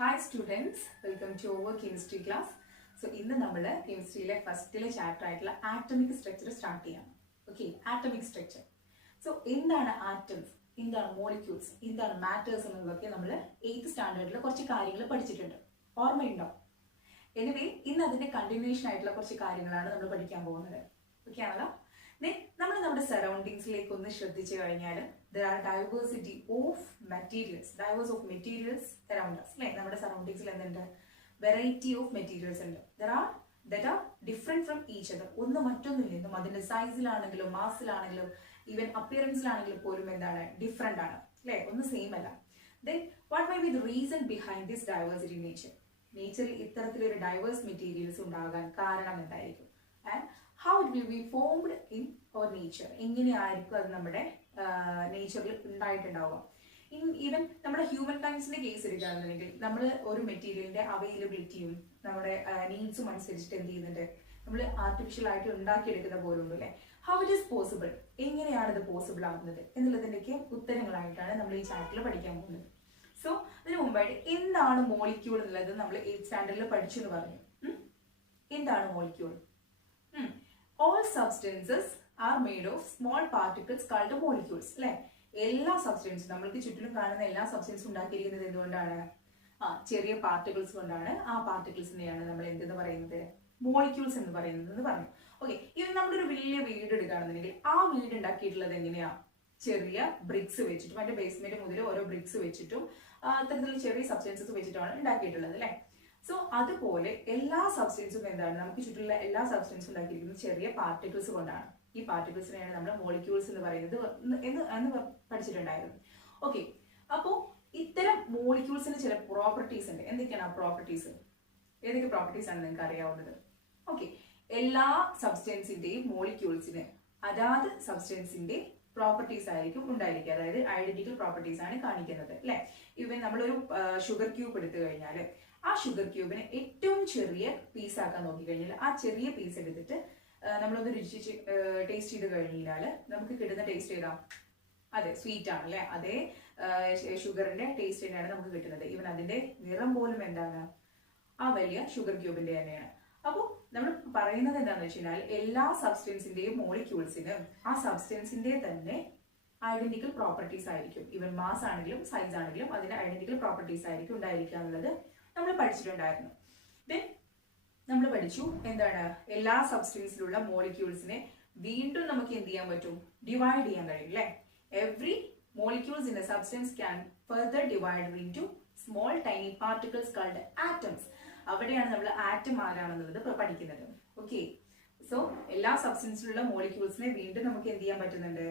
Hi students, welcome to our chemistry class. So in the chemistry first chapter atomic structure start cheyam. Okay, atomic structure. So in the atoms, in the molecules, in the matters ennullokke nammal 8th standard la korchu കാര്യങ്ങൾ പഠിച്ചിട്ടുണ്ട്. ഓർമ്മയുണ്ടോ? Anyway, ഇന്ന് അതിന്റെ continuation ആയിട്ടുള്ള കുറച്ച് കാര്യങ്ങളാണ് നമ്മൾ പഠിക്കാൻ പോകുന്നത്. Okay ആണല്ലോ? നമ്മൾ നമ്മുടെ സറൗണ്ടിങ്സിലേക്ക് ഒന്ന് ശ്രദ്ധിച്ചു കഴിഞ്ഞാൽ there are diversity of materials around us. അല്ലേ, നമ്മുടെ സറൗണ്ടിങ്സിൽ എന്തുണ്ട്? വെറൈറ്റി ഓഫ് മെറ്റീരിയൽസ് ഉണ്ട്. that are different from each other. ഒന്ന് മറ്റൊന്നില്ലെന്നും അതിന്റെ സൈസിലാണെങ്കിലും മാസിലാണെങ്കിലും ഈവൻ അപ്പിയറൻസിലാണെങ്കിലും പോലും എന്താണ് ഡിഫറെന്റ് ആണ്, അല്ലേ, ഒന്ന് സെയിം അല്ല. Then what may be the reason behind this diversity in nature? നേച്ചറിൽ ഇത്തരത്തിലൊരു ഡൈവേഴ്സ് മെറ്റീരിയൽസ് ഉണ്ടാകാൻ കാരണം എന്തായിരിക്കും? And how it will be formed in our nature. എങ്ങനെയായിരിക്കും അത് നമ്മുടെ നേച്ചറിൽ ഉണ്ടായിട്ടുണ്ടാവുക? ഈവൻ നമ്മുടെ ഹ്യൂമൻ കൈൻഡ്സിന്റെ കേസ് എടുക്കുകയാണെന്നുണ്ടെങ്കിൽ നമ്മൾ ഒരു മെറ്റീരിയലിന്റെ അവൈലബിലിറ്റിയും നമ്മുടെ നീഡ്സും അനുസരിച്ചിട്ട് എന്ത് ചെയ്യുന്നുണ്ട്, നമ്മൾ ആർട്ടിഫിഷ്യൽ ആയിട്ട് ഉണ്ടാക്കിയെടുക്കുന്ന പോലുണ്ട്, അല്ലേ? ഹൗ ഇറ്റ് ഈസ് പോസിബിൾ, എങ്ങനെയാണ് ഇത് പോസിബിൾ ആകുന്നത് എന്നുള്ളതിൻ്റെയൊക്കെ ഉത്തരങ്ങളായിട്ടാണ് നമ്മൾ ഈ ചാപ്റ്ററിൽ പഠിക്കാൻ പോകുന്നത്. സോ അതിന് മുമ്പായിട്ട് എന്താണ് മോളിക്യൂൾ എന്നുള്ളത് നമ്മൾ 8th സ്റ്റാൻഡേർഡിൽ പഠിച്ചു എന്ന് പറഞ്ഞു. എന്താണ് molecule? All substances are made of small particles called molecules. അല്ലെ, എല്ലാ സബ്സ്റ്റൻസും നമ്മൾക്ക് ചുറ്റിലും കാണുന്ന എല്ലാ സബ്സ്റ്റൻസും ഉണ്ടാക്കിയിരിക്കുന്നത് എന്തുകൊണ്ടാണ്? ചെറിയ പാർട്ടിക്കിൾസ് കൊണ്ടാണ്. ആ പാർട്ടിക്കിൾസിനെയാണ് നമ്മൾ എന്തെന്ന് പറയുന്നത്? മോളിക്യൂൾസ് എന്ന് പറയുന്നത് പറഞ്ഞു. ഓക്കെ, ഇനി നമ്മളൊരു വലിയ വീട് എടുക്കുകയാണെന്നുണ്ടെങ്കിൽ ആ വീട് ഉണ്ടാക്കിയിട്ടുള്ളത് എങ്ങനെയാ? ചെറിയ ബ്രിക്സ് വെച്ചിട്ടും അതിന്റെ ബേസ്മെന്റ് മുതൽ ഓരോ ബ്രിക്സ് വെച്ചിട്ടും അത്തരത്തിലുള്ള ചെറിയ സബ്സ്റ്റൻസസ് വെച്ചിട്ടാണ് ഉണ്ടാക്കിയിട്ടുള്ളത്, അല്ലെ? സോ അതുപോലെ എല്ലാ സബ്സ്റ്റൻസും എന്താണ്, നമുക്ക് ചുറ്റുള്ള എല്ലാ സബ്സ്റ്റൻസും ഉണ്ടാക്കിയിരിക്കുന്നത് ചെറിയ പാർട്ടിക്കിൾസ് കൊണ്ടാണ്. ഈ പാർട്ടിക്കിൾസിനെയാണ് നമ്മൾ മോളിക്യൂൾസ് എന്ന് പറയുന്നത് എന്ന് പഠിച്ചിട്ടുണ്ടായിരുന്നു. ഓക്കെ, അപ്പോൾ ഇത്തരം മോളിക്യൂൾസിന് ചില പ്രോപ്പർട്ടീസ് ഉണ്ട്. എന്തൊക്കെയാണ് ആ പ്രോപ്പർട്ടീസ്? ഏതൊക്കെ പ്രോപ്പർട്ടീസ് ആണ് നിങ്ങൾക്ക് അറിയാവുന്നത്? ഓക്കെ, എല്ലാ സബ്സ്റ്റൻസിന്റെയും മോളിക്യൂൾസിന് അതാത് സബ്സ്റ്റൻസിന്റെ പ്രോപ്പർട്ടീസ് ആയിരിക്കും ഉണ്ടായിരിക്കുക. അതായത് ഐഡന്റിക്കൽ പ്രോപ്പർട്ടീസ് ആണ് കാണിക്കുന്നത്, അല്ലെ? ഇവൻ നമ്മളൊരു ഷുഗർ ക്യൂബ് എടുത്തു കഴിഞ്ഞാൽ ആ ഷുഗർ ക്യൂബിനെ ഏറ്റവും ചെറിയ പീസ് ആക്കാൻ നോക്കിക്കഴിഞ്ഞാൽ ആ ചെറിയ പീസ് എടുത്തിട്ട് നമ്മളൊന്ന് രുചിച്ച് ടേസ്റ്റ് ചെയ്ത് കഴിഞ്ഞാൽ നമുക്ക് കിട്ടുന്ന ടേസ്റ്റ് ഏതാ? അതെ, സ്വീറ്റ് ആണ്, അല്ലെ? അതേ ഷുഗറിന്റെ ടേസ്റ്റ് തന്നെയാണ് നമുക്ക് കിട്ടുന്നത്. ഈവൻ അതിന്റെ നിറം പോലും എന്താണ്? ആ വലിയ ഷുഗർ ക്യൂബിന്റെ തന്നെയാണ്. അപ്പോൾ നമ്മൾ പറയുന്നത് എന്താണെന്ന് വെച്ച് കഴിഞ്ഞാൽ എല്ലാ സബ്സ്റ്റൻസിന്റെയും മോളിക്യൂൾസിന് ആ സബ്സ്റ്റൻസിന്റെ തന്നെ ഐഡന്റിക്കൽ പ്രോപ്പർട്ടീസ് ആയിരിക്കും. ഈവൻ മാസ് ആണെങ്കിലും സൈസ് ആണെങ്കിലും അതിന്റെ ഐഡന്റിക്കൽ പ്രോപ്പർട്ടീസ് ആയിരിക്കും ഉണ്ടായിരിക്കുക എന്നുള്ളത് നമ്മൾ പഠിച്ചിട്ടുണ്ടായിരുന്നു. ദെൻ നമ്മൾ പഠിച്ചു എന്താണ്, എല്ലാ സബ്സ്റ്റൻസിലുള്ള മോളിക്യൂൾസിനെ വീണ്ടും നമുക്ക് എന്ത് ചെയ്യാൻ പറ്റും? ഡിവൈഡ് ചെയ്യാൻ കഴിയും, അല്ലെ? Every molecules in A substance can further divide into small tiny particles called atoms. അവിടെയാണ് നമ്മൾ ആറ്റം ആരാണെന്നുള്ളത് പഠിക്കുന്നത്. ഓക്കെ, സോ എല്ലാ സബ്സ്റ്റൻസിലുള്ള മോളിക്യൂൾസിനെ വീണ്ടും നമുക്ക് എന്ത് ചെയ്യാൻ പറ്റുന്നുണ്ട്?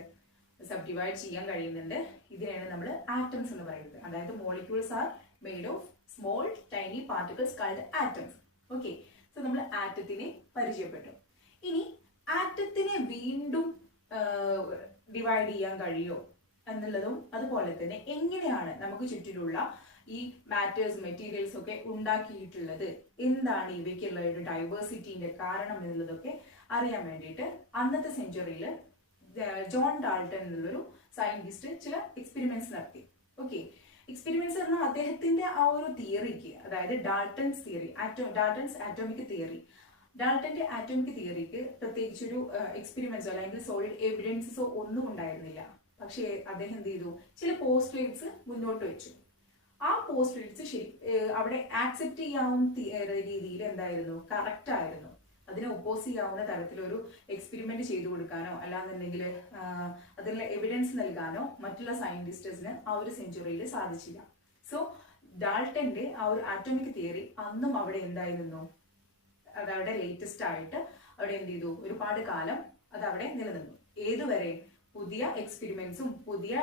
സബ് ഡിവൈഡ് ചെയ്യാൻ കഴിയുന്നുണ്ട്. ഇതിനെയാണ് നമ്മൾ ആറ്റംസ് എന്ന് പറയുന്നത്. അതായത് molecules are made of small tiny particles called atoms. Okay, so നമ്മൾ ആറ്റത്തിനെ പരിചയപ്പെട്ടു. ഇനി ആറ്റത്തിനെ വീണ്ടും ഡിവൈഡ് ചെയ്യാൻ കഴിയോ എന്നുള്ളതും അതുപോലെ തന്നെ എങ്ങനെയാണ് നമുക്ക് ചുറ്റിലുള്ള ഈ മാറ്റേഴ്സ് മെറ്റീരിയൽസ് ഒക്കെ ഉണ്ടാക്കിയിട്ടുള്ളത്, എന്താണ് ഇവയ്ക്കുള്ള ഒരു ഡൈവേഴ്സിറ്റിന്റെ കാരണം എന്നുള്ളതൊക്കെ അറിയാൻ വേണ്ടിയിട്ട് അന്നത്തെ സെഞ്ചുറിയിൽ ജോൺ ഡാൾട്ടൺ എന്നുള്ളൊരു സയന്റിസ്റ്റ് ചില എക്സ്പെരിമെന്റ്സ് നടത്തി. ഓക്കെ, എക്സ്പെരിമെന്റ്സ് പറഞ്ഞാൽ അദ്ദേഹത്തിന്റെ ആ ഒരു തിയറിക്ക്, അതായത് Dalton's theory, Dalton's atomic theory, ഡാൾട്ടന്റെ ആറ്റോമിക് തിയറിക്ക് പ്രത്യേകിച്ചൊരു എക്സ്പെരിമെന്റ്സോ അല്ലെങ്കിൽ സോളിഡ് എവിഡൻസസോ ഒന്നും ഉണ്ടായിരുന്നില്ല. പക്ഷേ അദ്ദേഹം എന്ത് ചെയ്തു? ചില പോസ്റ്റുലേറ്റ്സ് മുന്നോട്ട് വെച്ചു. ആ പോസ്റ്റുലേറ്റ്സ് ശരി അവിടെ ആക്സെപ്റ്റ് ചെയ്യാവുന്ന രീതിയിൽ എന്തായിരുന്നു? കറക്റ്റ് ആയിരുന്നു. അതിനെ ഒപ്പോസ് ചെയ്യാവുന്ന തരത്തിലൊരു എക്സ്പെരിമെന്റ് ചെയ്തു കൊടുക്കാനോ അല്ലാന്നുണ്ടെങ്കിൽ അതിനുള്ള എവിഡൻസ് നൽകാനോ മറ്റുള്ള സയന്റിസ്റ്റേഴ്സിന് ആ ഒരു സെഞ്ചുറിയിൽ സാധിച്ചില്ല. സോ ഡാൾട്ടന്റെ ആ ഒരു ആറ്റോമിക് തിയറി അന്നും അവിടെ എന്തായിരുന്നു? അതവിടെ ലേറ്റസ്റ്റ് ആയിട്ട് അവിടെ എന്ത് ചെയ്തു? ഒരുപാട് കാലം അത് അവിടെ നിലനിന്നു. ഏതുവരെ? പുതിയ എക്സ്പെരിമെന്റ്സും പുതിയ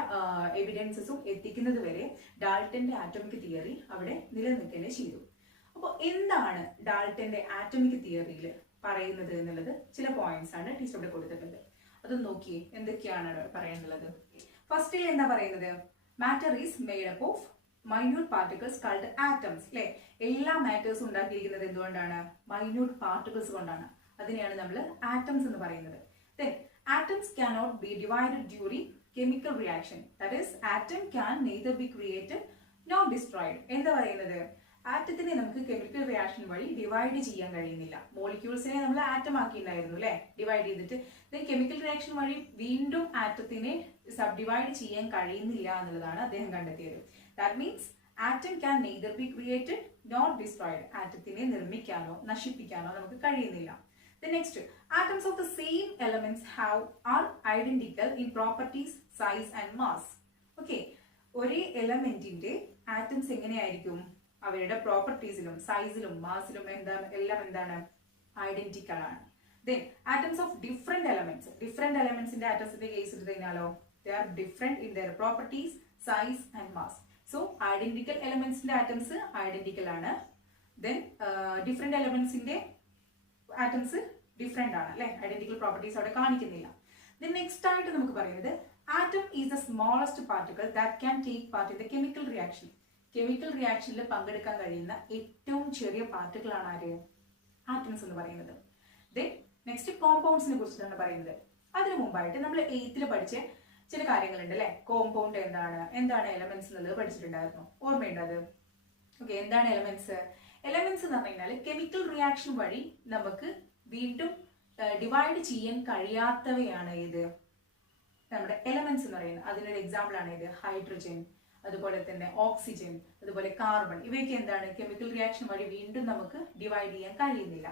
എവിഡൻസസും എത്തിക്കുന്നത് വരെ ഡാൾട്ടന്റെ ആറ്റോമിക് തിയറി അവിടെ നിലനിൽക്കുകയും ചെയ്തു. അപ്പോൾ എന്താണ് ഡാൾട്ടന്റെ ആറ്റോമിക് തിയറിയിൽ പറയുന്നത് എന്നുള്ളത് ചില പോയിന്റ്സ് ആണ് ടീച്ചർ ഇവിടെ കൊടുത്തിട്ടുണ്ട്. അതൊന്ന് നോക്കിയേ, എന്തൊക്കെയാണ് പറയാനുള്ളത്. ഫസ്റ്റിൽ എന്താ പറയുന്നത്? Matter is made up of minute particles called atoms, അല്ലെ? എല്ലാ മാറ്റേഴ്സും ഉണ്ടാക്കിയിരിക്കുന്നത് എന്തുകൊണ്ടാണ്? മൈന്യൂട്ട് പാർട്ടിക്കിൾസ് കൊണ്ടാണ്. അതിനെയാണ് നമ്മൾ ആറ്റംസ് എന്ന് പറയുന്നത്. Then atoms cannot be divided during chemical reaction. That is, atom can neither be created nor destroyed. എന്താ പറയുന്നത്? ആറ്റത്തിനെ നമുക്ക് കെമിക്കൽ റിയാക്ഷൻ വഴി ഡിവൈഡ് ചെയ്യാൻ കഴിയുന്നില്ല. മോളിക്യൂൾസിനെ നമ്മൾ ആറ്റം ആക്കിയിട്ടുണ്ടായിരുന്നു അല്ലെ, ഡിവൈഡ് ചെയ്തിട്ട്. ദെൻ കെമിക്കൽ റിയാക്ഷൻ വഴി വീണ്ടും ആറ്റത്തിനെ സബ് ഡിവൈഡ് ചെയ്യാൻ കഴിയുന്നില്ല എന്നുള്ളതാണ് അദ്ദേഹം കണ്ടെത്തിയത്. That means atom can neither be created not destroyed. ആറ്റത്തിനെ നിർമ്മിക്കാനോ നശിപ്പിക്കാനോ നമുക്ക് കഴിയുന്നില്ല. The next, atoms of the same elements are identical in properties, size and mass. Okay, ഒരേ എലമെന്റിന്റെ ആറ്റംസ് എങ്ങനെയായിരിക്കും? അവരുടെ പ്രോപ്പർട്ടീസിലും സൈസിലും മാസിലും എല്ലാം എന്താണ്? ഐഡന്റിക്കൽ ആണ്. Then atoms of different elementsന്റെ ആറ്റംസിന്റെ കേസ് എടുത്തു കഴിഞ്ഞാലോ, they are different in their properties, size and mass. So identical elementsന്റെ ആറ്റംസ് ഐഡന്റിക്കൽ ആണ്. Then different elementsന്റെ ആറ്റംസ് ഡിഫറെന്റ് ആണ് അല്ലെ, ഐഡന്റിക്കൽ പ്രോപ്പർട്ടീസ് അവിടെ കാണിക്കുന്നില്ല. ദെൻ നെക്സ്റ്റ് ആയിട്ട് നമുക്ക് പറയുന്നത് atom is the smallest particle that can take part in the chemical reaction. Chemical റിയാക്ഷനിൽ പങ്കെടുക്കാൻ കഴിയുന്ന ഏറ്റവും ചെറിയ പാർട്ടിക്കിൾ ആണ് ആര്? ആറ്റംസ് എന്ന് പറയുന്നത്. ദെൻ നെക്സ്റ്റ് കോമ്പൗണ്ട്സിനെ കുറിച്ചിട്ടാണ് പറയുന്നത്. അതിനു മുമ്പായിട്ട് നമ്മൾ 8th പഠിച്ച ചില കാര്യങ്ങളുണ്ട് അല്ലെ. കോമ്പൗണ്ട് എന്താണ് എലമെന്റ്സ് എന്നുള്ളത് പഠിച്ചിട്ടുണ്ടായിരുന്നു, ഓർമ്മയുണ്ട് അത്? ഓക്കെ, എന്താണ് എലമെന്റ്സ്? എലമെന്റ്സ് എന്ന് പറഞ്ഞു കഴിഞ്ഞാൽ കെമിക്കൽ റിയാക്ഷൻ വഴി നമുക്ക് വീണ്ടും ഡിവൈഡ് ചെയ്യാൻ കഴിയാത്തവയാണ് ഇത് നമ്മുടെ എലമെന്റ്സ് എന്ന് പറയുന്നത്. അതിനൊരു എക്സാമ്പിൾ ആണ് ഇത് ഹൈഡ്രജൻ, അതുപോലെ തന്നെ ഓക്സിജൻ, അതുപോലെ കാർബൺ. ഇവയൊക്കെ എന്താണ്? കെമിക്കൽ റിയാക്ഷൻ വഴി വീണ്ടും നമുക്ക് ഡിവൈഡ് ചെയ്യാൻ കഴിയുന്നില്ല.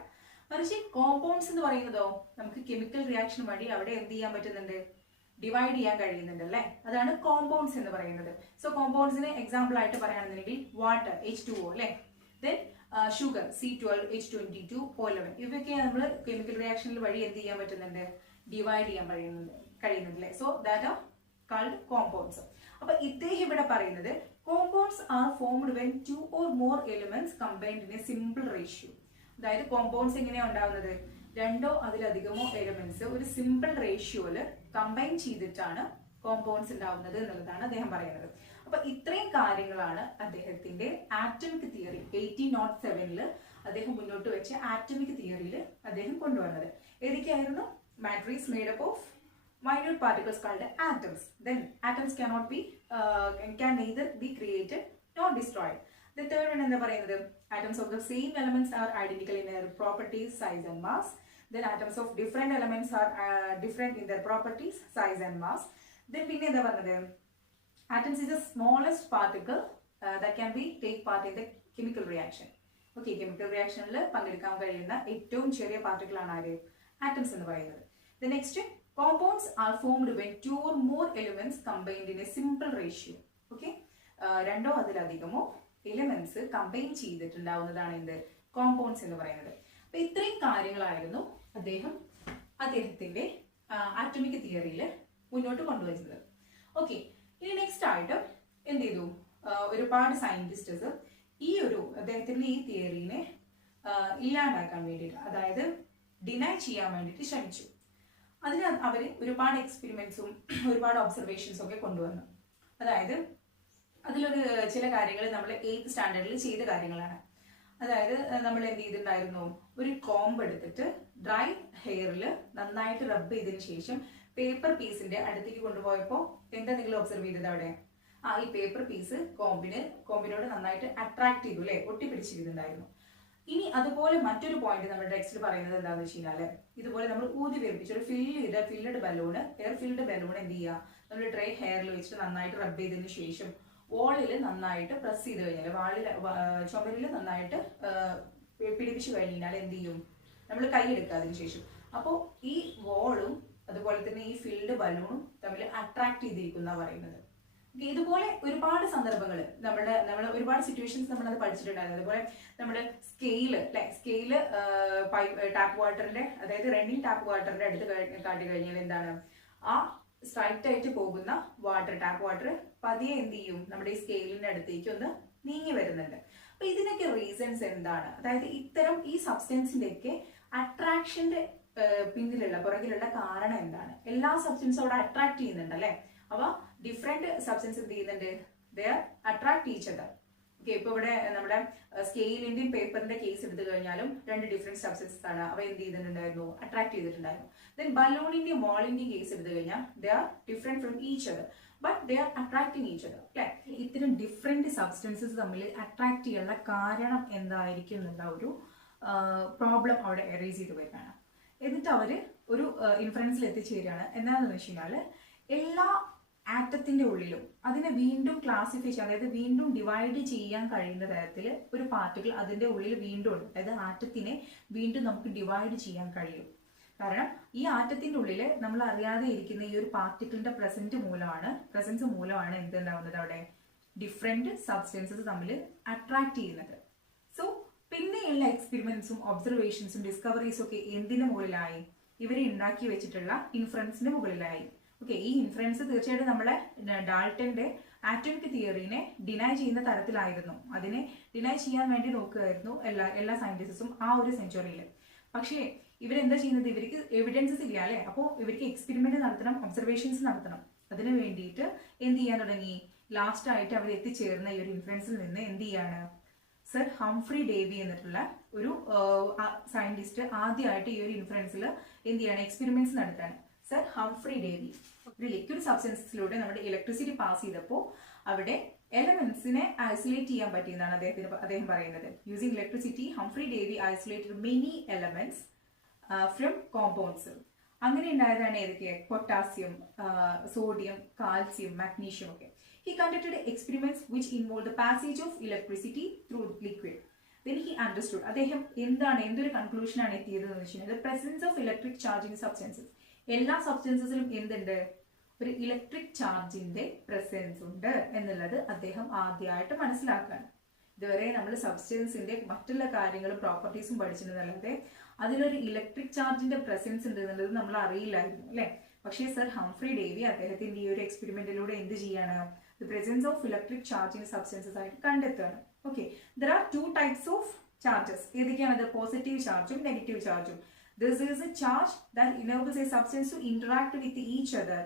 മറിച്ച് കോമ്പൗണ്ട്സ് എന്ന് പറയുന്നതോ നമുക്ക് കെമിക്കൽ റിയാക്ഷൻ വഴി അവിടെ എന്ത് ചെയ്യാൻ പറ്റുന്നുണ്ട്? ഡിവൈഡ് ചെയ്യാൻ കഴിയുന്നുണ്ട് അല്ലെ. അതാണ് കോമ്പൗണ്ട്സ് എന്ന് പറയുന്നത്. സോ കോമ്പൗണ്ട്സിന് എക്സാമ്പിൾ ആയിട്ട് പറയുകയാണെന്നുണ്ടെങ്കിൽ വാട്ടർ H2O അല്ലെ, ദെൻ ഷുഗർ C12H22 O11. ഇവയൊക്കെ നമ്മൾ കെമിക്കൽ റിയാക്ഷനിൽ വഴി എന്ത് ചെയ്യാൻ പറ്റുന്നുണ്ട്? ഡിവൈഡ് ചെയ്യാൻ കഴിയുന്നുണ്ട് അല്ലെ. So that are called compounds. അപ്പൊ ഇദ്ദേഹം ഇവിടെ പറയുന്നത് compounds are formed when 2 or more elements combined in a simple ratio. അതായത് കോമ്പൗണ്ട്സ് എങ്ങനെയാണ് ഉണ്ടാവുന്നത്? 2 or അതിലധികമോ എലിമെന്റ്സ് ഒരു സിമ്പിൾ റേഷ്യോയില് കമ്പൈൻ ചെയ്തിട്ടാണ് കോമ്പൗണ്ട്സ് ഉണ്ടാവുന്നത് എന്നുള്ളതാണ് അദ്ദേഹം പറയുന്നത്. അപ്പൊ ഇത്രയും കാര്യങ്ങളാണ് അദ്ദേഹത്തിന്റെ ആറ്റമിക് തിയറി 1807 അദ്ദേഹം മുന്നോട്ട് വെച്ച ആറ്റമിക് തിയറിയിൽ അദ്ദേഹം കൊണ്ടുവന്നത്. ഏതൊക്കെയായിരുന്നു? Matter is made up of minute particles called atoms. Then atoms can neither be created nor destroyed. The third one എന്താ പറയുന്നത്? Atoms of the same elements are identical in their properties, size and mass. Then atoms of different elements are different in their properties, size and mass. Then പിന്നെ എന്താ പറഞ്ഞത്? Atoms is the smallest particle that can take part in the chemical reaction. Okay, chemical reactionൽ പങ്കെടുക്കാൻ കഴിയുന്ന ഏറ്റവും ചെറിയ particle ആണ് ആര്? Atoms എന്ന് പറയുന്നത്. The next, compounds are formed when 2 or more elements combined in a simple ratio. Okay, 2 or അതിലധികമോ elements combine ചെയ്തിട്ടുണ്ടാവുന്നതാണ് എന്ത്? കോമ്പൗണ്ട്സ് എന്ന് പറയുന്നത്. അപ്പൊ ഇത്രയും കാര്യങ്ങളായിരുന്നു അദ്ദേഹത്തിന്റെ ആറ്റമിക് തിയറിയിൽ മുന്നോട്ട് കൊണ്ടുവരുന്നത്. ഓക്കെ, ഇനി നെക്സ്റ്റ് ആയിട്ട് എന്ത് ചെയ്തു? ഒരുപാട് സയന്റിസ്റ്റേഴ്സ് അദ്ദേഹത്തിന്റെ ഈ തിയറിനെ ഇല്ലാണ്ടാക്കാൻ വേണ്ടിയിട്ട്, അതായത് ഡിനൈ ചെയ്യാൻ വേണ്ടിയിട്ട് ശ്രമിച്ചു. അതിന് അവർ ഒരുപാട് എക്സ്പെരിമെന്റ്സും ഒരുപാട് ഒബ്സർവേഷൻസും ഒക്കെ കൊണ്ടുവന്നു. അതായത് അതിലൊരു ചില കാര്യങ്ങൾ നമ്മൾ 8th സ്റ്റാൻഡേർഡിൽ ചെയ്ത കാര്യങ്ങളാണ്. അതായത് നമ്മൾ എന്ത് ചെയ്തിട്ടുണ്ടായിരുന്നു? ഒരു കോംബ് എടുത്തിട്ട് ഡ്രൈ ഹെയറിൽ നന്നായിട്ട് റബ്ബ് ചെയ്തതിനു ശേഷം പേപ്പർ പീസിന്റെ അടുത്തേക്ക് കൊണ്ടുപോയപ്പോൾ എന്താ നിങ്ങൾ ഒബ്സർവ് ചെയ്തത്? അവിടെ ഈ പേപ്പർ പീസ് കോമ്പിനോട് നന്നായിട്ട് അട്രാക്ട് ചെയ്തു അല്ലെ, ഒട്ടിപ്പിടിച്ചിരുന്നുണ്ടായിരുന്നു. ഇനി അതുപോലെ മറ്റൊരു പോയിന്റ് നമ്മുടെ ടെക്സ്റ്റിൽ പറയുന്നത് എന്താണെന്ന് വെച്ച് കഴിഞ്ഞാല്, ഇതുപോലെ നമ്മൾ ഊതി വീർപ്പിച്ച ഒരു filled balloon, air filled balloon എന്ത് ചെയ്യുക? നമ്മൾ ഡ്രൈ ഹെയറിൽ വെച്ചിട്ട് നന്നായിട്ട് റബ്ബ് ചെയ്തതിനു ശേഷം വാളിൽ നന്നായിട്ട് പ്രസ് ചെയ്ത് കഴിഞ്ഞാൽ, ചുമരിൽ നന്നായിട്ട് പിടിപ്പിച്ചു കഴിഞ്ഞാൽ എന്ത് ചെയ്യും? നമ്മൾ കൈ എടുക്കുക അതിന് ശേഷം. അപ്പോൾ ഈ വാളും അതുപോലെ തന്നെ ഈ ഫിൽഡ് ബലൂണും തമ്മിൽ അട്രാക്ട് ചെയ്തിരിക്കുന്ന പറയുന്നത്. ഇതുപോലെ ഒരുപാട് സന്ദർഭങ്ങൾ നമ്മൾ ഒരുപാട് സിറ്റുവേഷൻസ് നമ്മൾ അത് പഠിച്ചിട്ടുണ്ടായിരുന്നു. അതുപോലെ നമ്മുടെ സ്കെയില് ടാപ്പ് വാട്ടറിന്റെ, അതായത് റണ്ണിങ് ടാപ്പ് വാട്ടറിന്റെ അടുത്ത് കാട്ടി കഴിഞ്ഞാൽ എന്താണ്? ആ സ്ട്രൈറ്റ് ആയിട്ട് പോകുന്ന ടാപ്പ് വാട്ടർ പതിയെ എന്ത് ചെയ്യും? നമ്മുടെ ഈ സ്കെയിലിന്റെ അടുത്തേക്ക് ഒന്ന് നീങ്ങി വരുന്നുണ്ട്. അപ്പൊ ഇതിനൊക്കെ റീസൺസ് എന്താണ്? അതായത് ഇത്തരം ഈ സബ്സ്റ്റൻസിന്റെ ഒക്കെ അട്രാക്ഷന്റെ പുറകിലുള്ള കാരണം എന്താണ്? എല്ലാ സബ്സ്റ്റൻസും അവിടെ അട്രാക്ട് ചെയ്യുന്നുണ്ട് അല്ലെ. അവ ഡിഫറെന്റ് സബ്സ്റ്റൻസ് എന്ത് ചെയ്യുന്നുണ്ട്? They are attract each other. Okay, ഇപ്പൊ ഇവിടെ നമ്മുടെ സ്കെയിലിന്റെയും പേപ്പറിന്റെ കേസ് എടുത്തു കഴിഞ്ഞാലും 2 ഡിഫറെന്റ് സബ്സ്റ്റൻസസ് ആണ്. അവ എന്ത് ചെയ്തിട്ടുണ്ടായിരുന്നു? അട്രാക്ട് ചെയ്തിട്ടുണ്ടായിരുന്നു. ദെൻ ബലൂണിന്റെയും വാളിന്റെയും കേസ് എടുത്തു കഴിഞ്ഞാൽ they are different from each other. But they are attracting each other അല്ലെ. ഇത്തരം ഡിഫറെന്റ് സബ്സ്റ്റൻസസ് തമ്മിൽ അട്രാക്ട് ചെയ്യാനുള്ള കാരണം എന്തായിരിക്കും എന്നുള്ള ഒരു പ്രോബ്ലം അവിടെ എറേസ് ചെയ്ത് വരികയാണ്. എന്നിട്ട് അവർ ഒരു ഇൻഫറൻസിൽ എത്തിച്ചേരുകയാണ്. എന്താണെന്ന് വെച്ച് കഴിഞ്ഞാൽ എല്ലാ ആറ്റത്തിന്റെ ഉള്ളിലും അതിനെ വീണ്ടും ക്ലാസിഫൈ ചെയ്യാൻ, അതായത് വീണ്ടും ഡിവൈഡ് ചെയ്യാൻ കഴിയുന്ന തരത്തിൽ ഒരു പാർട്ടിക്കിൾ അതിന്റെ ഉള്ളിൽ വീണ്ടും ഉണ്ട്. അതായത് ആറ്റത്തിനെ വീണ്ടും നമുക്ക് ഡിവൈഡ് ചെയ്യാൻ കഴിയും. കാരണം ഈ ആറ്റത്തിന്റെ ഉള്ളിൽ നമ്മൾ അറിയാതെ ഇരിക്കുന്ന ഈ ഒരു പാർട്ടിക്കിളിന്റെ പ്രസൻസ് മൂലമാണ് എന്തുണ്ടാവുന്നത്, അവിടെ ഡിഫറെന്റ് സബ്സ്റ്റൻസസ് തമ്മിൽ അട്രാക്ട് ചെയ്യുന്നത്. സോ പിന്നെയുള്ള എക്സ്പെരിമെന്റ്സും ഒബ്സർവേഷൻസും ഡിസ്കവറീസും ഒക്കെ എന്തിനു മുകളിലായി, ഇവരെ ഉണ്ടാക്കി വെച്ചിട്ടുള്ള ഇൻഫറൻസിന് മുകളിലായി. ഓക്കെ, ഈ ഇൻഫറൻസ് തീർച്ചയായിട്ടും നമ്മളെ ഡാൾട്ടന്റെ ആറ്റമിക് തിയറിനെ ഡിനൈ ചെയ്യുന്ന തരത്തിലായിരുന്നു. അതിനെ ഡിനൈ ചെയ്യാൻ വേണ്ടി നോക്കുകയായിരുന്നു എല്ലാ സയന്റിസ്റ്റും ആ ഒരു സെഞ്ചുറിയിൽ. പക്ഷേ ഇവരെന്താ ചെയ്യുന്നത്, ഇവർക്ക് എവിഡൻസസ് ഇല്ല അല്ലെ. അപ്പോൾ ഇവർക്ക് എക്സ്പെരിമെന്റ് നടത്തണം, ഒബ്സർവേഷൻസ് നടത്തണം. അതിന് വേണ്ടിയിട്ട് എന്ത് ചെയ്യാൻ തുടങ്ങി, ലാസ്റ്റ് ആയിട്ട് അവർ എത്തിച്ചേർന്ന ഈ ഒരു ഇൻഫറൻസിൽ നിന്ന് എന്ത് ചെയ്യാണ്, സർ ഹംഫ്രി ഡേവി എന്നിട്ടുള്ള ഒരു സയന്റിസ്റ്റ് ആദ്യമായിട്ട് ഈ ഒരു ഇൻഫറൻസിൽ എന്ത് ചെയ്യാണ്, എക്സ്പെരിമെന്റ്സ് നടത്താണ്. സർ ഹംഫ്രി ഡേവി ഒരു ലിക്വിഡ് സബ്സ്റ്റൻസിലൂടെ നമ്മുടെ ഇലക്ട്രിസിറ്റി പാസ് ചെയ്തപ്പോൾ അവിടെ എലമെന്റ്സിനെ ഐസൊലേറ്റ് ചെയ്യാൻ പറ്റിയെന്നാണ് അദ്ദേഹം പറയുന്നത്. Using electricity Humphrey Davy isolated many elements from compounds. അങ്ങനെ ഉണ്ടായതാണ് ഏതൊക്കെ, പൊട്ടാസ്യം, സോഡിയം, കാൽസ്യം, മാഗ്നീഷ്യം ഒക്കെ. He conducted experiments which involved the passage of electricity through liquid. Then he understood. അദ്ദേഹം എന്തൊരു കൺക്ലൂഷൻ ആണ് എത്തിയതെന്ന് വെച്ചാൽ the presence of electric charge in substances. എല്ലാ സബ്സ്റ്റൻസസിലും എന്തുണ്ട്, ഒരു ഇലക്ട്രിക് ചാർജിന്റെ പ്രസൻസ് ഉണ്ട് എന്നുള്ളത് അദ്ദേഹം ആദ്യമായിട്ട് മനസ്സിലാക്കുകയാണ്. ഇതുവരെ നമ്മൾ സബ്സ്റ്റൻസിന്റെ മറ്റുള്ള കാര്യങ്ങളും പ്രോപ്പർട്ടീസും പഠിച്ചിരുന്നല്ലാതെ അതിലൊരു ഇലക്ട്രിക് ചാർജിന്റെ പ്രസൻസ് ഉണ്ട് എന്നുള്ളത് നമ്മൾ അറിയില്ലായിരുന്നു അല്ലെ. പക്ഷേ സർ ഹംഫ്രി ഡേവി അദ്ദേഹത്തിന്റെ ഈ ഒരു എക്സ്പെരിമെന്റിലൂടെ എന്ത് ചെയ്യാണ്, the presence of electric charge in substances ആയിട്ട് കണ്ടെത്തുകയാണ്. Okay, there are two types of charges. ഏതൊക്കെയാണ്, പോസിറ്റീവ് ചാർജും നെഗറ്റീവ് ചാർജും. This is a charge that enables a substance to interact with each other.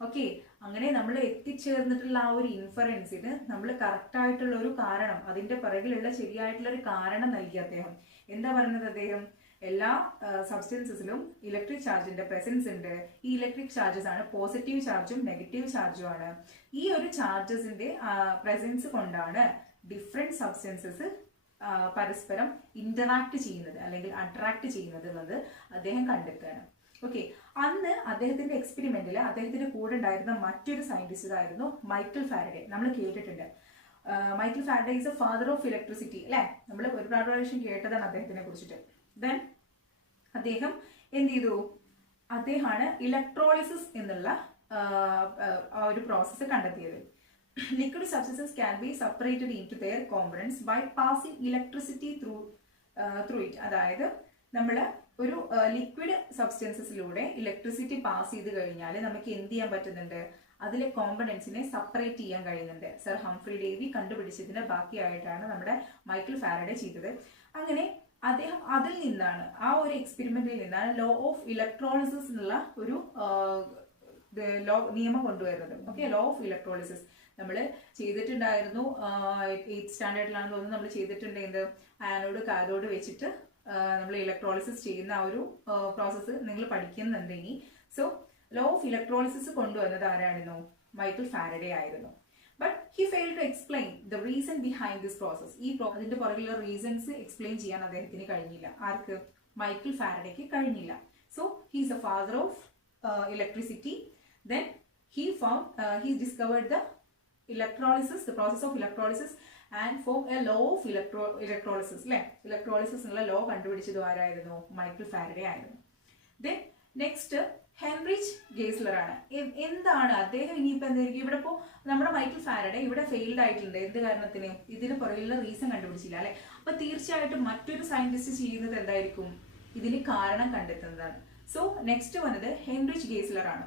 Okay, അങ്ങനെ നമ്മൾ എത്തിച്ചേർന്നിട്ടുള്ള ആ ഒരു ഇൻഫറൻസിന് നമ്മൾ കറക്റ്റ് ആയിട്ടുള്ള ഒരു കാരണം, അതിന്റെ പിറകിലുള്ള ശരിയായിട്ടുള്ള ഒരു കാരണം നൽകി അദ്ദേഹം. എന്താ പറയുന്നത് അദ്ദേഹം, എല്ലാ സബ്സ്റ്റൻസസിലും ഇലക്ട്രിക് ചാർജിന്റെ പ്രസൻസ് ഉണ്ട്. ഈ ഇലക്ട്രിക് ചാർജസ് ആണ് പോസിറ്റീവ് ചാർജും നെഗറ്റീവ് ചാർജും ആണ്. ഈ ഒരു ചാർജസിന്റെ പ്രസൻസ് കൊണ്ടാണ് ഡിഫറെന്റ് സബ്സ്റ്റൻസസ് പരസ്പരം ഇന്ററാക്ട് ചെയ്യുന്നത് അല്ലെങ്കിൽ അട്രാക്ട് ചെയ്യുന്നത് എന്നത് അദ്ദേഹം കണ്ടെത്തുകയാണ്. ഓക്കെ, അന്ന് അദ്ദേഹത്തിന്റെ എക്സ്പെരിമെന്റിൽ അദ്ദേഹത്തിന്റെ കൂടെ ഉണ്ടായിരുന്ന മറ്റൊരു സയന്റിസ്റ്റ് ആയിരുന്നു മൈക്കൽ ഫാരഡേ. നമ്മൾ കേട്ടിട്ടുണ്ട്, Michael Faraday is A father of electricity അല്ലെ. നമ്മൾ ഒരു പ്രാവശ്യം കേട്ടതാണ് അദ്ദേഹത്തിനെ കുറിച്ചിട്ട്. ദെൻ അദ്ദേഹം എന്ത് ചെയ്തു, അദ്ദേഹമാണ് ഇലക്ട്രോളിസിസ് എന്നുള്ള ഒരു പ്രോസസ്സ് കണ്ടെത്തിയത്. Liquid substances can be separated into their components by passing electricity through it. അതായത് നമ്മൾ ഒരു ലിക്വിഡ് സബ്സ്റ്റൻസസിലൂടെ ഇലക്ട്രിസിറ്റി പാസ് ചെയ്ത് കഴിഞ്ഞാൽ നമുക്ക് എന്ത് ചെയ്യാൻ പറ്റുന്നുണ്ട്, അതിലെ കോമ്പണന്റ്സിനെ സെപ്പറേറ്റ് ചെയ്യാൻ കഴിയുന്നുണ്ട്. സർ ഹംഫ്രി ഡേവി കണ്ടുപിടിച്ചതിന്റെ ബാക്കിയായിട്ടാണ് നമ്മുടെ മൈക്കൽ ഫാരഡേ ചെയ്തത്. അങ്ങനെ അദ്ദേഹം അതിൽ നിന്നാണ്, ആ ഒരു എക്സ്പെരിമെന്റിൽ നിന്നാണ് ലോ ഓഫ് ഇലക്ട്രോളിസിസ് എന്നുള്ള ഒരു നിയമം കൊണ്ടുവരുന്നത്. ഓക്കെ, ലോ ഓഫ് ഇലക്ട്രോളിസിസ് നമ്മൾ ചെയ്തിട്ടുണ്ടായിരുന്നു 8th സ്റ്റാൻഡേർഡിലാണെന്ന് തോന്നുന്നു. നമ്മൾ ചെയ്തിട്ടുണ്ട് എന്ത്, ആനോഡ് കാഥോഡ് വെച്ചിട്ട് നമ്മൾ ഇലക്ട്രോളിസിസ് ചെയ്യുന്ന ആ ഒരു പ്രോസസ്സ് നിങ്ങൾ പഠിക്കുന്നുണ്ട് ഇനി. സോ ലോ ഓഫ് ഇലക്ട്രോളിസിസ് കൊണ്ടുവന്നത് ആരായിരുന്നു, മൈക്കൽ ഫാരഡേ ആയിരുന്നു. But he failed to explain the reason behind this process. അതിന്റെ പുറകിലുള്ള റീസൺസ് എക്സ്പ്ലെയിൻ ചെയ്യാൻ അദ്ദേഹത്തിന് കഴിഞ്ഞില്ല. ആർക്ക്, മൈക്കൽ ഫാരഡേക്ക് കഴിഞ്ഞില്ല. So he's A father of electricity. Then he discovered the electrolysis, the process of electrolysis and formed a law of electrolysis അല്ലെ. Electrolysis എന്നുള്ള law കണ്ടുപിടിച്ചത് ആരായിരുന്നു, മൈക്കൽ ഫാരഡേ ആയിരുന്നു. ദെൻ നെക്സ്റ്റ് ഹെൻറിച്ച് ഗേസ്ലർ ആണ്. എന്താണ് അദ്ദേഹം ഇനിയിപ്പോൾ എന്തായിരിക്കും, ഇവിടെ ഇപ്പോൾ നമ്മുടെ മൈക്കൽ ഫാരഡേ ഇവിടെ ഫെയിൽഡ് ആയിട്ടുണ്ട്. എന്ത് കാരണത്തിന്, ഇതിന് പുറകിലുള്ള റീസൺ കണ്ടുപിടിച്ചില്ല അല്ലെ. അപ്പൊ തീർച്ചയായിട്ടും മറ്റൊരു സയന്റിസ്റ്റ് ചെയ്യുന്നത് എന്തായിരിക്കും, ഇതിന് കാരണം കണ്ടെത്തുന്നതാണ്. സോ നെക്സ്റ്റ് വന്നത് ഹെൻറിച്ച് ഗേസ്ലർ ആണ്.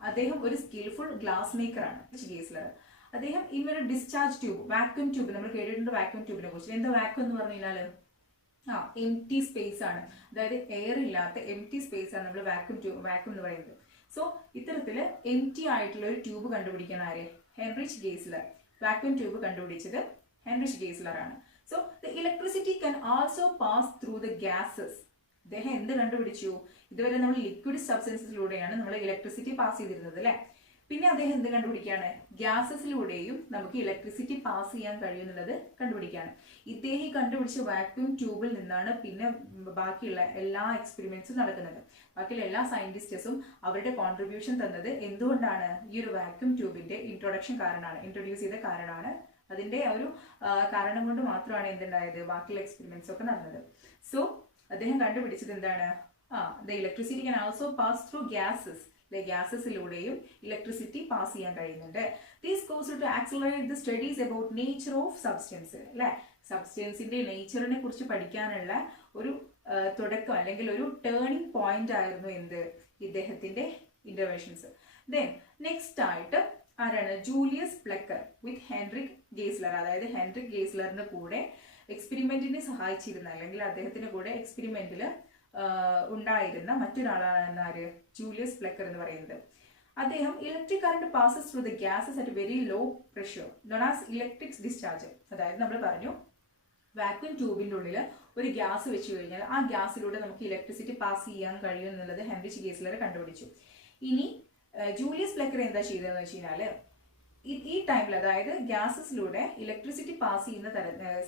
അദ്ദേഹം ഒരു സ്കിൽഫുൾ ഗ്ലാസ് മേക്കർ ആണ് ഗേസ്ലർ. അദ്ദേഹം ഇവരുടെ ഡിസ്ചാർജ് ട്യൂബ്, വാക്യൂം ട്യൂബ്, നമ്മൾ കേട്ടിട്ടുണ്ട് വാക്യൂം ട്യൂബിനെ കുറിച്ച്. എന്താ വാക്യൂം എന്ന് പറഞ്ഞു കഴിഞ്ഞാൽ എംപ്റ്റി സ്പേസ് ആണ്. അതായത് എയർ ഇല്ലാത്ത എംപ്റ്റി സ്പേസ് ആണ് നമ്മൾ വാക്യൂം എന്ന് പറയുന്നത്. സോ ഇത്തരത്തില് എംപ്റ്റി ആയിട്ടുള്ള ഒരു ട്യൂബ് കണ്ടുപിടിക്കുന്ന ആര്, ഹെൻറിച്ച് ഗേസ്ലർ. വാക്യൂം ട്യൂബ് കണ്ടുപിടിച്ചത് ഹെൻറിച്ച് ഗേസ്ലർ ആണ്. So the electricity can also pass through the gases. അദ്ദേഹം എന്ത് കണ്ടുപിടിച്ചു, ഇതുവരെ നമ്മൾ ലിക്വിഡ് സബ്സ്റ്റൻസിലൂടെയാണ് നമ്മൾ ഇലക്ട്രിസിറ്റി പാസ് ചെയ്തിരുന്നത് അല്ലെ. പിന്നെ അദ്ദേഹം എന്ത് കണ്ടുപിടിക്കുകയാണ്? ഗ്യാസസിലൂടെയും നമുക്ക് ഇലക്ട്രിസിറ്റി പാസ് ചെയ്യാൻ കഴിയുന്നുള്ളത് കണ്ടുപിടിക്കുകയാണ്. ഇദ്ദേഹം കണ്ടുപിടിച്ച വാക്യൂം ട്യൂബിൽ നിന്നാണ് പിന്നെ ബാക്കിയുള്ള എല്ലാ എക്സ്പെരിമെന്റ്സും നടക്കുന്നത്. ബാക്കിയുള്ള എല്ലാ സയന്റിസ്റ്റസും അവരുടെ കോൺട്രിബ്യൂഷൻ തന്നത് എന്തുകൊണ്ടാണ്? ഈ ഒരു വാക്യൂം ട്യൂബിന്റെ ഇൻട്രൊഡ്യൂസ് ചെയ്ത കാരണമാണ്. അതിന്റെ ഒരു കാരണം കൊണ്ട് മാത്രമാണ് എന്തുണ്ടായത്? ബാക്കിയുള്ള എക്സ്പെരിമെന്റ്സ് ഒക്കെ നടന്നത്. സോ അദ്ദേഹം കണ്ടുപിടിച്ചത് എന്താണ്? The electricity can also pass through gases. ഗ്യാസസിലൂടെയും ഇലക്ട്രിസിറ്റി പാസ് ചെയ്യാൻ കഴിയുന്നുണ്ട്. These goes to accelerate the studies about nature of substance. അല്ലെ, സബ്സ്റ്റൻസിന്റെ നേച്ചറിനെ കുറിച്ച് പഠിക്കാനുള്ള ഒരു തുടക്കം അല്ലെങ്കിൽ ഒരു ടേണിംഗ് പോയിന്റ് ആയിരുന്നു എന്ത്? ഇദ്ദേഹത്തിന്റെ ഇന്റർവെൻഷൻസ്. ദെൻ നെക്സ്റ്റ് ആയിട്ട് ആരാണ്? ജൂലിയസ് പ്ലക്കർ വിത്ത് ഹെൻറിക് ഗേസ്ലർ. അതായത് ഹെൻറിക് ഗേസ്ലറിന്റെ കൂടെ എക്സ്പെരിമെന്റിനെ സഹായിച്ചിരുന്ന അല്ലെങ്കിൽ അദ്ദേഹത്തിന്റെ കൂടെ എക്സ്പെരിമെന്റിൽ ഉണ്ടായിരുന്ന മറ്റൊരാളാണ് ആര്? ജൂലിയസ് പ്ലക്കർ എന്ന് പറയുന്നത്. അദ്ദേഹം electric current passes through the gases at very low pressure known as electric discharge. അതായത് നമ്മൾ പറഞ്ഞു വാക്യൂം ട്യൂബിന്റെ ഉള്ളിൽ ഒരു ഗ്യാസ് വെച്ച് കഴിഞ്ഞാൽ ആ ഗ്യാസിലൂടെ നമുക്ക് ഇലക്ട്രിസിറ്റി പാസ് ചെയ്യാൻ കഴിയും എന്നുള്ളത് ഹെൻറിക് ഗേസ്ലർ കണ്ടുപിടിച്ചു. ഇനി ജൂലിയസ് പ്ലക്കർ എന്താ ചെയ്തതെന്ന് വെച്ച് കഴിഞ്ഞാല് ഈ ടൈമിൽ, അതായത് ഗ്യാസസിലൂടെ ഇലക്ട്രിസിറ്റി പാസ് ചെയ്യുന്ന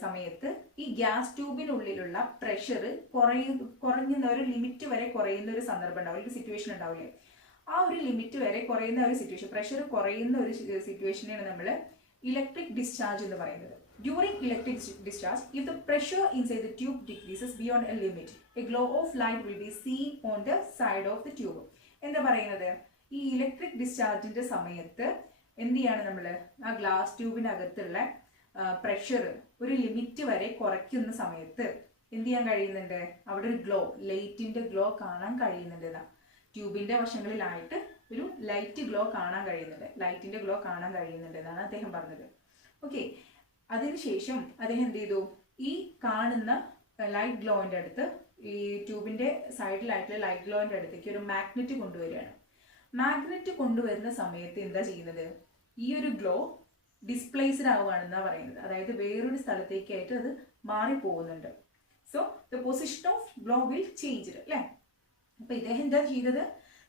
സമയത്ത് ഈ ഗ്യാസ് ട്യൂബിനുള്ളിലുള്ള പ്രഷർ കുറയുന്ന ഒരു ലിമിറ്റ് വരെ കുറയുന്ന ഒരു സന്ദർഭം ഉണ്ടാവും, ഒരു സിറ്റുവേഷൻ ഉണ്ടാവില്ലേ? ആ ഒരു ലിമിറ്റ് വരെ കുറയുന്ന ഒരു സിറ്റുവേഷൻ, പ്രഷർ കുറയുന്ന ഒരു സിറ്റുവേഷനെയാണ് നമ്മൾ ഇലക്ട്രിക് ഡിസ്ചാർജ് എന്ന് പറയുന്നത്. During electric discharge, if the pressure inside the tube decreases beyond A limit, A glow of light will be seen on the side of the tube. എന്താ പറയുന്നത്? ഈ ഇലക്ട്രിക് ഡിസ്ചാർജിന്റെ സമയത്ത് എന്ത് ചെയ്യാണ് നമ്മൾ? ആ ഗ്ലാസ് ട്യൂബിനകത്തുള്ള പ്രഷർ ഒരു ലിമിറ്റ് വരെ കുറയ്ക്കുന്ന സമയത്ത് എന്ത് ചെയ്യാൻ കഴിയുന്നുണ്ട്? അവിടെ ഒരു ഗ്ലോ, ലൈറ്റിന്റെ ഗ്ലോ കാണാൻ കഴിയുന്നുണ്ട്. ട്യൂബിന്റെ വശങ്ങളിലായിട്ട് ഒരു ലൈറ്റ് ഗ്ലോ കാണാൻ കഴിയുന്നുണ്ട്, ലൈറ്റിന്റെ ഗ്ലോ കാണാൻ കഴിയുന്നുണ്ട് എന്നാണ് അദ്ദേഹം പറഞ്ഞത്. ഓക്കെ, അതിനുശേഷം അദ്ദേഹം എന്ത് ചെയ്തു? ഈ കാണുന്ന ലൈറ്റ് ഗ്ലോവിന്റെ അടുത്ത്, ഈ ട്യൂബിന്റെ സൈഡിലായിട്ടുള്ള ലൈറ്റ് ഗ്ലോവിന്റെ അടുത്തേക്ക് ഒരു മാഗ്നറ്റ് കൊണ്ടുവരികയാണ്. മാഗ്നറ്റ് കൊണ്ടുവരുന്ന സമയത്ത് എന്താ ചെയ്യുന്നത്? ഈ ഒരു ഗ്ലോ ഡിസ്പ്ലേസ്ഡ് ആവുകയാണെന്നാണ് പറയുന്നത്. അതായത് വേറൊരു സ്ഥലത്തേക്കായിട്ട് അത് മാറിപ്പോകുന്നുണ്ട്. So the position of glow will change. അല്ലേ? അപ്പൊ ഇദ്ദേഹം എന്താ ചെയ്തത്?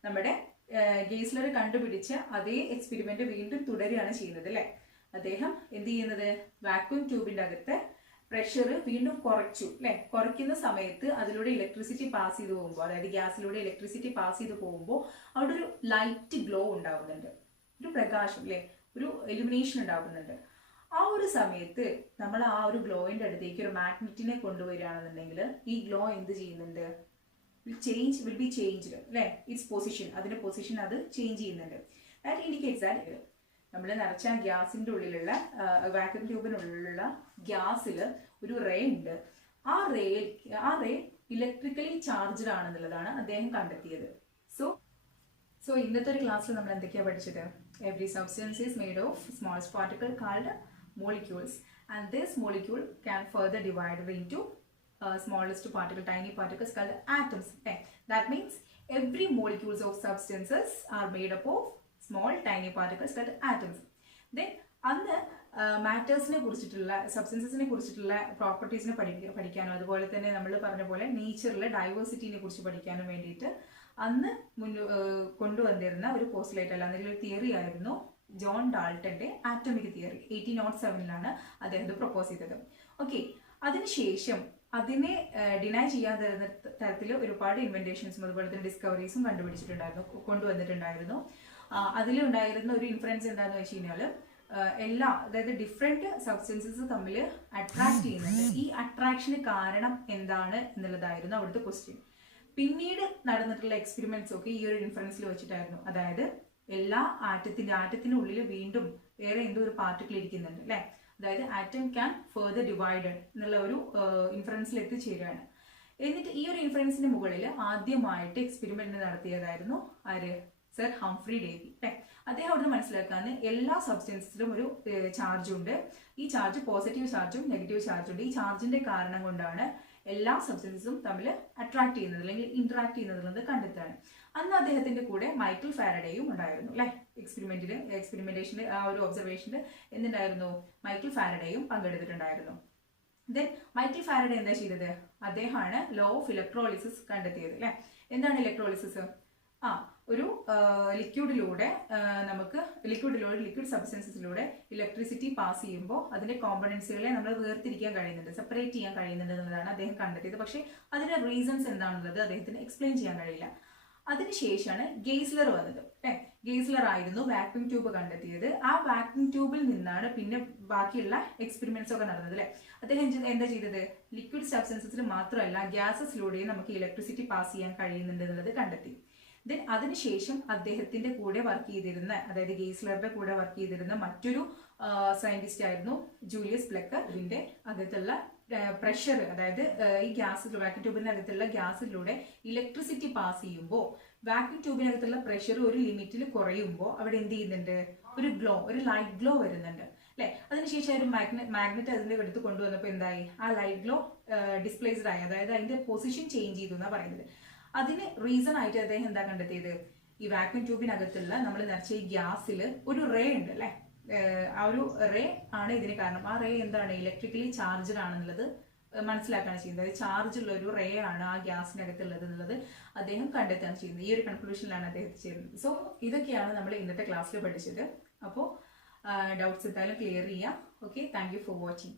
നമ്മുടെ ഗേസ്ലർ കണ്ടുപിടിച്ച അതേ എക്സ്പെരിമെന്റ് വീണ്ടും തുടരുകയാണ് ചെയ്യുന്നത്. അല്ലെ? അദ്ദേഹം എന്ത് ചെയ്യുന്നത്? വാക്യൂം ട്യൂബിന്റെ അകത്ത് പ്രഷർ വീണ്ടും കുറച്ചു. അല്ലെ? കുറയ്ക്കുന്ന സമയത്ത് അതിലൂടെ ഇലക്ട്രിസിറ്റി പാസ് ചെയ്ത് പോകുമ്പോൾ, അതായത് ഗ്യാസിലൂടെ ഇലക്ട്രിസിറ്റി പാസ് ചെയ്ത് പോകുമ്പോൾ അവിടെ ഒരു ലൈറ്റ് ഗ്ലോ ഉണ്ടാവുന്നുണ്ട്, ഒരു പ്രകാശം, അല്ലെ, ഒരു ഇലുമിനേഷൻ ഉണ്ടാവുന്നുണ്ട്. ആ ഒരു സമയത്ത് നമ്മൾ ആ ഒരു ഗ്ലോയിന്റെ അടുത്തേക്ക് ഒരു മാഗ്നറ്റിനെ കൊണ്ടുവരികയാണെന്നുണ്ടെങ്കിൽ ഈ ഗ്ലോ എന്ത് ചെയ്യുന്നുണ്ട്? Will be changed. അല്ലെ? ഇറ്റ്സ് പൊസിഷൻ, അതിന്റെ പൊസിഷൻ അത് ചേഞ്ച് ചെയ്യുന്നുണ്ട്. ദാറ്റ് ഇൻഡിക്കേറ്റ്സ് ദാറ്റ് നമ്മൾ നിറച്ച ഗ്യാസിന്റെ ഉള്ളിലുള്ള വാക്യൂം ട്യൂബിനുള്ളിലുള്ള ഗ്യാസിൽ ഒരു റേ ഉണ്ട്. ആ റേ ഇലക്ട്രിക്കലി ചാർജ്ഡ് ആണെന്നുള്ളതാണ് അദ്ദേഹം കണ്ടെത്തിയത്. സോ ഇന്നത്തെ ഒരു ക്ലാസ്സിൽ നമ്മൾ എന്തൊക്കെയാണ് പഠിച്ചത്? Every substance is made of smallest particle called molecules, and this molecule can further divide into smallest particle, tiny particles called atoms. Okay? That means every molecules of substances are made up of small tiny particles called atoms. Then അന്ന് മാറ്റേഴ്സിനെ കുറിച്ചിട്ടുള്ള, സബ്സ്റ്റൻസസിനെ കുറിച്ചിട്ടുള്ള പ്രോപ്പർട്ടീസിനെ പഠിക്കാനും അതുപോലെ തന്നെ നമ്മൾ പറഞ്ഞ പോലെ നേച്ചറിലെ ഡൈവേഴ്സിറ്റിനെ കുറിച്ച് പഠിക്കാനും വേണ്ടിയിട്ട് അന്ന് കൊണ്ടുവന്നിരുന്ന ഒരു പോസ്റ്റുലേറ്റ് അല്ല, അല്ലെങ്കിൽ ഒരു തിയറി ആയിരുന്നു ജോൺ ഡാൾട്ടന്റെ ആറ്റമിക് തിയറി. 1807 അദ്ദേഹം പ്രൊപ്പോസ് ചെയ്തത്. ഓക്കെ, അതിനുശേഷം അതിനെ ഡിനൈ ചെയ്യാതെ തരത്തിൽ ഒരുപാട് ഇൻവെന്റേഷൻസും അതുപോലെ തന്നെ ഡിസ്കവറീസും കൊണ്ടുവന്നിട്ടുണ്ടായിരുന്നു. അതിലുണ്ടായിരുന്ന ഒരു ഇൻഫ്ലുവൻസ് എന്താണെന്ന് വെച്ച് കഴിഞ്ഞാൽ അതായത് ഡിഫറെന്റ് സബ്സ്റ്റൻസസ് തമ്മിൽ അട്രാക്ട് ചെയ്യുന്നുണ്ട്. ഈ അട്രാക്ഷന് കാരണം എന്താണ് എന്നുള്ളതായിരുന്നു അവിടുത്തെ ക്വസ്റ്റ്യൻ. പിന്നീട് നടന്നിട്ടുള്ള എക്സ്പെരിമെന്റ്സ് ഒക്കെ ഈ ഒരു ഇൻഫ്ലുവൻസിൽ വെച്ചിട്ടായിരുന്നു. അതായത് എല്ലാ ആറ്റത്തിനുള്ളിൽ വീണ്ടും വേറെ എന്തോ ഒരു പാർട്ടിക്കിൾ ഇരിക്കുന്നുണ്ട്. അല്ലെ? അതായത് ആറ്റം ക്യാൻ ഫെർദർ ഡിവൈഡഡ് എന്നുള്ള ഒരു ഇൻഫറൻസിൽ എത്തിച്ചേരുകയാണ്. എന്നിട്ട് ഈ ഒരു ഇൻഫറൻസിന് മുകളിൽ ആദ്യമായിട്ട് എക്സ്പെരിമെന്റ് നടത്തിയതായിരുന്നു ആര്? Sir Humphrey Davy. അല്ലെ? അദ്ദേഹം അവിടുന്ന് മനസ്സിലാക്കാൻ എല്ലാ സബ്സ്റ്റൻസിലും ഒരു ചാർജ് ഉണ്ട്. ഈ ചാർജ് പോസിറ്റീവ് ചാർജും നെഗറ്റീവ് ചാർജും ഉണ്ട്. ഈ ചാർജിന്റെ കാരണം കൊണ്ടാണ് എല്ലാ സബ്സ്റ്റൻസും തമ്മിൽ അട്രാക്ട് ചെയ്യുന്നത് അല്ലെങ്കിൽ ഇന്ററാക്ട് ചെയ്യുന്നത് കണ്ടെത്താണ്. അന്ന് അദ്ദേഹത്തിന്റെ കൂടെ മൈക്കിൾ ഫാരഡേയും ഉണ്ടായിരുന്നു. അല്ലെ? എക്സ്പെരിമെന്റേഷന്റെ ആ ഒരു ഒബ്സർവേഷനിൽ എന്തുണ്ടായിരുന്നു? മൈക്കിൾ ഫാരഡേയും പങ്കെടുത്തിട്ടുണ്ടായിരുന്നു. ദെൻ മൈക്കിൾ ഫാരഡേ എന്താ ചെയ്തത്? അദ്ദേഹമാണ് ലോ ഓഫ് ഇലക്ട്രോളിസിസ് കണ്ടെത്തിയത്. അല്ലെ? എന്താണ് ഇലക്ട്രോളിസിസ്? ഒരു ലിക്വിഡിലൂടെ നമുക്ക് ലിക്വിഡ് സബ്സ്റ്റൻസസിലൂടെ ഇലക്ട്രിസിറ്റി പാസ് ചെയ്യുമ്പോൾ അതിന്റെ കോമ്പണൻസുകളെ നമ്മൾ വേർതിരിക്കാൻ കഴിയുന്നുണ്ട്, സെപ്പറേറ്റ് ചെയ്യാൻ കഴിയുന്നുണ്ട് എന്നുള്ളതാണ് അദ്ദേഹം കണ്ടെത്തിയത്. പക്ഷേ അതിന്റെ റീസൺസ് എന്താണെന്നുള്ളത് അദ്ദേഹത്തിന് എക്സ്പ്ലെയിൻ ചെയ്യാൻ കഴിയില്ല. അതിനുശേഷമാണ് ഗെയ്സ്ലർ വന്നത്. ഗെയ്സ്ലർ ആയിരുന്നു വാക്യൂം ട്യൂബ് കണ്ടെത്തിയത്. ആ വാക്യൂം ട്യൂബിൽ നിന്നാണ് പിന്നെ ബാക്കിയുള്ള എക്സ്പെരിമെന്റ്സ് ഒക്കെ നടന്നത് അല്ലെ. അദ്ദേഹം എന്താ ചെയ്തത്, ലിക്വിഡ് സബ്സ്റ്റൻസസിൽ മാത്രമല്ല ഗ്യാസസിലൂടെയും നമുക്ക് ഇലക്ട്രിസിറ്റി പാസ് ചെയ്യാൻ കഴിയുന്നുണ്ട് എന്നുള്ളത് കണ്ടെത്തി. ദെൻ അതിനുശേഷം അദ്ദേഹത്തിന്റെ കൂടെ വർക്ക് ചെയ്തിരുന്ന, അതായത് ഗെയ്സ്ലറുടെ കൂടെ വർക്ക് ചെയ്തിരുന്ന മറ്റൊരു സയന്റിസ്റ്റ് ആയിരുന്നു ജൂലിയസ് ബ്ലെക്കർ. ഇതിന്റെ അകത്തുള്ള പ്രഷർ, അതായത് ഈ വാക്യൂം ട്യൂബിനകത്തുള്ള ഗ്യാസിലൂടെ ഇലക്ട്രിസിറ്റി പാസ് ചെയ്യുമ്പോൾ വാക്യൂം ട്യൂബിനകത്തുള്ള പ്രഷർ ഒരു ലിമിറ്റിൽ കുറയുമ്പോൾ അവിടെ എന്ത് ചെയ്യുന്നുണ്ട്, ഒരു ലൈറ്റ് ഗ്ലോ വരുന്നുണ്ട് അല്ലെ. അതിനുശേഷം ഒരു മാഗ്നറ്റ് അതിന്റെ എടുത്ത് കൊണ്ടുവന്നപ്പോൾ എന്തായി, ആ ലൈറ്റ് ഗ്ലോ ഡിസ്പ്ലേസ്ഡ് ആയി, അതായത് അതിന്റെ പൊസിഷൻ ചേഞ്ച് ചെയ്തു എന്നാണ് പറയുന്നത്. അതിന് റീസൺ ആയിട്ട് അദ്ദേഹം എന്താ കണ്ടെത്തിയത്, ഈ വാക്യൂം ട്യൂബിനകത്തുള്ള നമ്മൾ നിറച്ച ഈ ഗ്യാസിൽ ഒരു റേ ഉണ്ട് അല്ലെ. ആ ഒരു റേ ആണ് ഇതിന് കാരണം. ആ റേ എന്താണ്, ഇലക്ട്രിക്കലി ചാർജ്ഡ് ആണെന്നുള്ളത് മനസ്സിലാക്കുകയാണ് ചെയ്യുന്നത്. ചാർജ് ഉള്ള ഒരു റേ ആണ് ആ ഗ്യാസിനകത്തുള്ളത് എന്നുള്ളത് അദ്ദേഹം കണ്ടെത്താൻ ചെയ്യുന്നത്. ഈ ഒരു കൺക്ലൂഷനിലാണ് അദ്ദേഹം ചെയ്യുന്നത്. സോ ഇതൊക്കെയാണ് നമ്മൾ ഇന്നത്തെ ക്ലാസ്സിൽ പഠിച്ചത്. അപ്പോൾ ഡൗട്ട്സ് എന്തായാലും ക്ലിയർ ചെയ്യാം. Okay, thank you for watching.